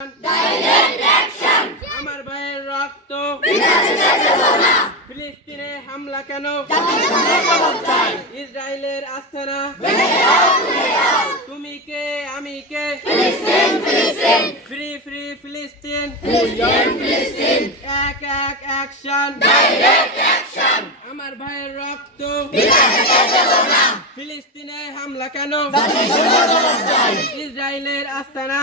Direct action আমার ভাইয়ের রক্ত ফিলিস্তিনে হামলা কেন? ইসরায়েলের আস্তানা তুমি কে আমি কে? ফ্রি ফ্রি ফিলিস্তিন এক এক অ্যাকশন আমার ভাইয়ের রক্ত ফিলিস্তিনে হামলা কেন? ইসরায়েলের আস্তানা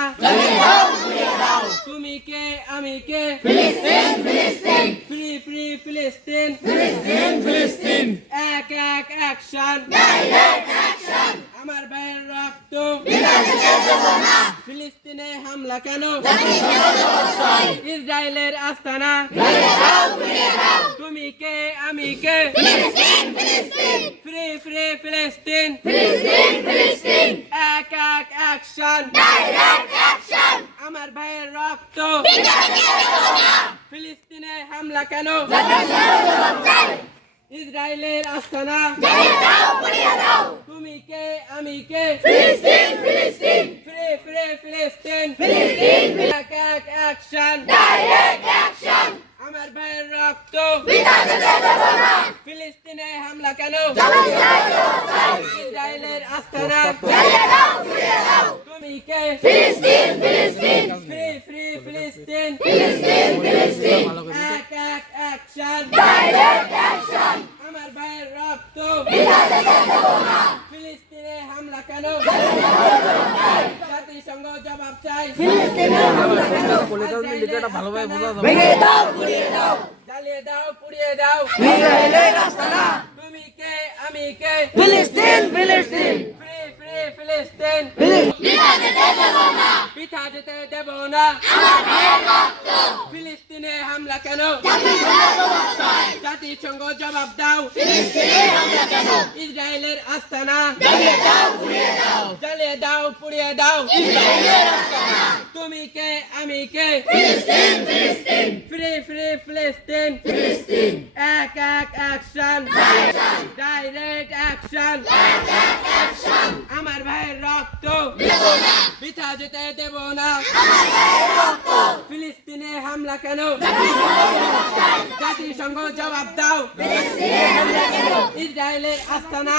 তুমি কে আমি কে? ফ্রি ফ্রি ফিলিস্তিন এক এক অ্যাকশন আমার ভাইয়ের রক্ত ফিলিস্তিনে হামলা কেন? ইসরায়েলের আস্তানা তুমি কে আমি কে? ফ্রি ফ্রি ফিলিস্তিন এক এক অ্যাকশন আমার ভাইয়ের রক্ত ফিলিস্তিনে হামলা কেন? ইসরায়েলের আস্তানা তুমি কে আমি কে? ফ্রি ফ্রি ফিলিস্তিন এক এক অ্যাকশন আমার ভাইয়ের রক্ত ফিলিস্তিনে হামলা কেন? ইসরায়েলের আস্তানা তুমি কে? ফ্রি ফ্রি ফিলিস্তিন এক এক অ্যাকশন আমার ভাইয়ের রক্ত ফিলিস্তিনে হামলা কেন? জাতিসংঘ জবাব চাই ভালোভাবে বোঝা যাবে। জ্বালিয়ে দাও পুড়িয়ে দাও তুমি কে আমি কে? ফ্রি ফ্রি ফিলিস্তিন পিঠা যেতে দেব না ফিলিস্তিনে হামলা কেন? জাতিসংঘ জবাব দাও ইসরায়েলের আস্তানা জ্বালিয়ে দাও পুড়িয়ে দাও তুমি কে আমি কে? ফ্রি ফ্রি ফিলিস্তিন এক এক অ্যাকশন ডাইরেক্ট অ্যাকশন আমার ভাইয়ের রক্ত পিঠা যেতে দেব না ফিলিস্তিনে হামলা কেন? জাতিসংঘ জবাব দাও ইসরায়েলের আস্তানা